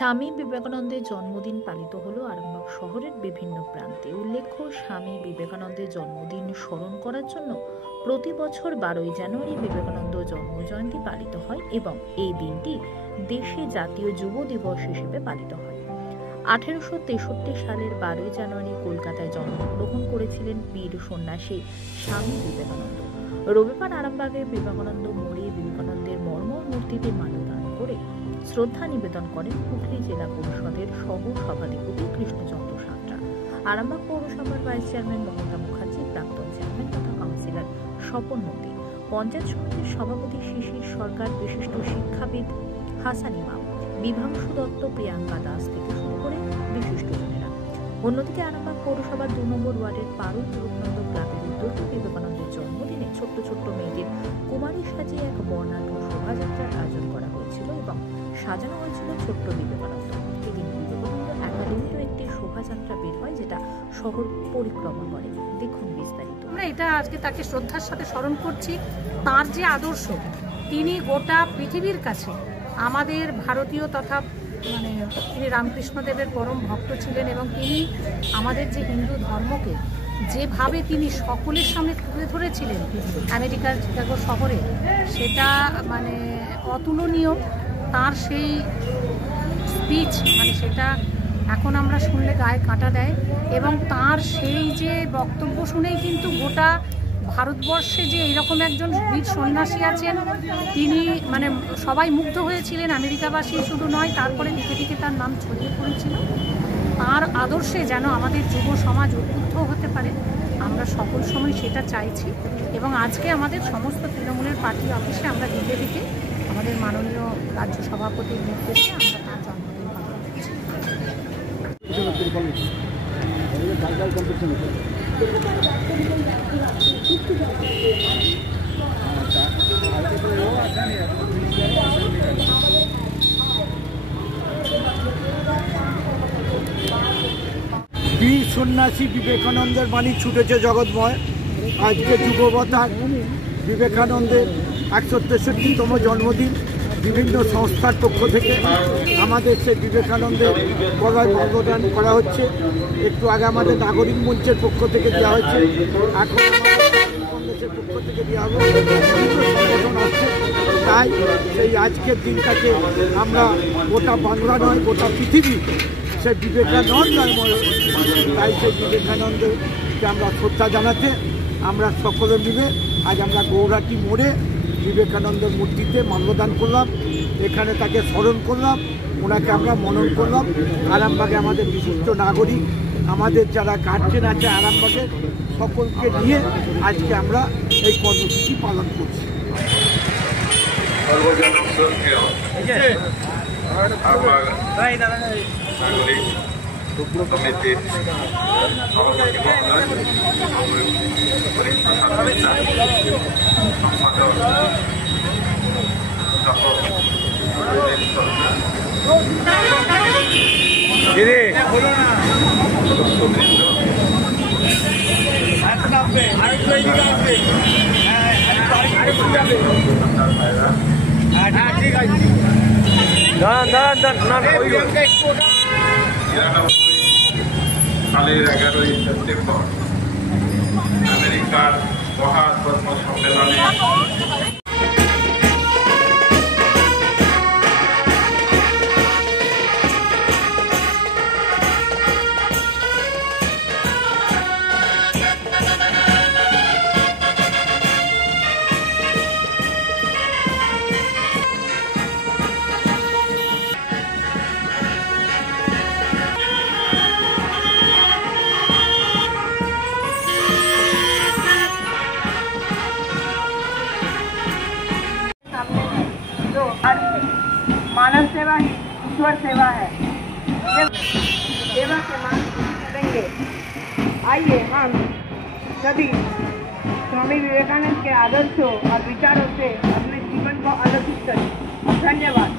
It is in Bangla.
স্বামী বিবেকানন্দের জন্মদিন পালিত হলো আরামবাগ শহরের বিভিন্ন প্রান্তে। উল্লেখ্য, স্বামী বিবেকানন্দের জন্মদিন স্মরণ করার জন্য প্রতি বছর 12ই জানুয়ারি বিবেকানন্দ জন্মজয়ন্তী পালিত হয় এবং এই দিনটি দেশে জাতীয় যুব দিবস হিসেবে পালিত হয়। 1863 সালের 12ই জানুয়ারি কলকাতায় জন্মগ্রহণ করেছিলেন বীর সন্ন্যাসী স্বামী বিবেকানন্দ। রবিবার আরামবাগের বিবেকানন্দ মোড়ে বিবেকানন্দের মর্মর মূর্তিতে মাল্যদান করে শ্রদ্ধা নিবেদন করেন হুগলি জেলা পরিষদের সহ সভাধিপতি কৃষ্ণচন্দ্র সাঁতরা, আরামবাগ পৌরসভার ভাইস চেয়ারম্যান মমতা মুখার্জি, প্রাক্তন চেয়ারম্যান তথা কাউন্সিলর স্বপন নন্দী, পঞ্চায়েত সমিতির সভাপতি শিশির সরকার, বিশিষ্ট শিক্ষাবিদ হাসান ইমাম, বিভাংশু দত্ত, প্রিয়াঙ্কা দাস থেকে শুরু করে বিশিষ্টজনেরা। অন্যদিকে আরামবাগ পৌরসভার 2 নম্বর ওয়ার্ডের পারুল বিবেকানন্দ ক্লাবের উদ্যোগে বিবেকানন্দের জন্মদিনে ছোট্ট ছোট্ট মেয়েদের কুমারী সাজিয়ে এক বর্ণাঢ্য শোভাযাত্রার আয়োজন করা হয়েছিল এবং সাজানো হয়েছিল ছোট্ট বিবেকানন্দ। এদিন বিবেকানন্দ একাডেমিরও একটি শোভাযাত্রা বের হয়, যেটা শহর পরিক্রমা করে। দেখুন বিস্তারিত। আমরা এটা আজকে তাকে শ্রদ্ধার সাথে স্মরণ করছি। তার যে আদর্শ, তিনি গোটা পৃথিবীর কাছে আমাদের ভারতীয় তথা তিনি রামকৃষ্ণদেবের পরম ভক্ত ছিলেন এবং তিনি আমাদের যে হিন্দু ধর্মকে যেভাবে তিনি সকলের সামনে তুলে ধরেছিলেন আমেরিকার চিকাগো শহরে, সেটা অতুলনীয়। তার সেই স্পিচ সেটা এখন আমরা শুনলে গায়ে কাঁটা দেয় এবং তার সেই যে বক্তব্য শুনেই কিন্তু গোটা ভারতবর্ষে যে এইরকম একজন বীর সন্ন্যাসী আছেন, তিনি সবাই মুগ্ধ হয়েছিলেন, আমেরিকাবাসী শুধু নয়, তারপরে দিকে দিকে তার নাম ছড়িয়ে পড়েছিল। তার আদর্শে যেন আমাদের যুব সমাজ উদ্বুদ্ধ হতে পারে, আমরা সকল সময় সেটা চাইছি এবং আজকে আমাদের সমস্ত তৃণমূলের পার্টি অফিসে আমরা দিকে দিকে আমাদের মাননীয় রাজ্য সভাপতির নির্দেশে আমরা তার জন্মদিন পালন করছি। বীর সন্ন্যাসী বিবেকানন্দের বাণী ছুটেছে জগৎময়। আজকে যুববতার বিবেকানন্দের 163তম জন্মদিন। বিভিন্ন সংস্থার পক্ষ থেকে আমাদের সেই বিবেকানন্দের গলায় মাল্যদান করা হচ্ছে। একটু আগে আমাদের নাগরিক মঞ্চের পক্ষ থেকে দেওয়া হয়েছে, এখন কংগ্রেসের পক্ষ থেকে দেওয়া হবে। সংগঠন আসছে, তাই সেই আজকের দিনটাকে আমরা গোটা বাংলা নয়, গোটা পৃথিবী সেই বিবেকানন্দময়, তাই সেই বিবেকানন্দকে আমরা শ্রদ্ধা জানাতে আমরা সকলে মিলে আজ আমরা গৌরাটি মোড়ে বিবেকানন্দের মূর্তিতে মাল্যদান করলাম। এখানে তাকে স্মরণ করলাম, ওনাকে আমরা মনন করলাম। আরামবাগে আমাদের বিশিষ্ট নাগরিক, আমাদের যারা গার্জেন আছে আরামবাগের, সকলকে নিয়ে আজকে আমরা এই কর্মসূচি পালন করছি। সমিতির সভাপতি সালের 11ই সেপ্টেম্বর আমেরিকার মহাধর্ম সম্মেলনে मानव सेवा ही ईश्वर सेवा है। सेवा के मार्ग करेंगे। आइए हम सभी स्वामी विवेकानंद के आदर्शों और विचारों से अपने जीवन को आलोकित करें। धन्यवाद।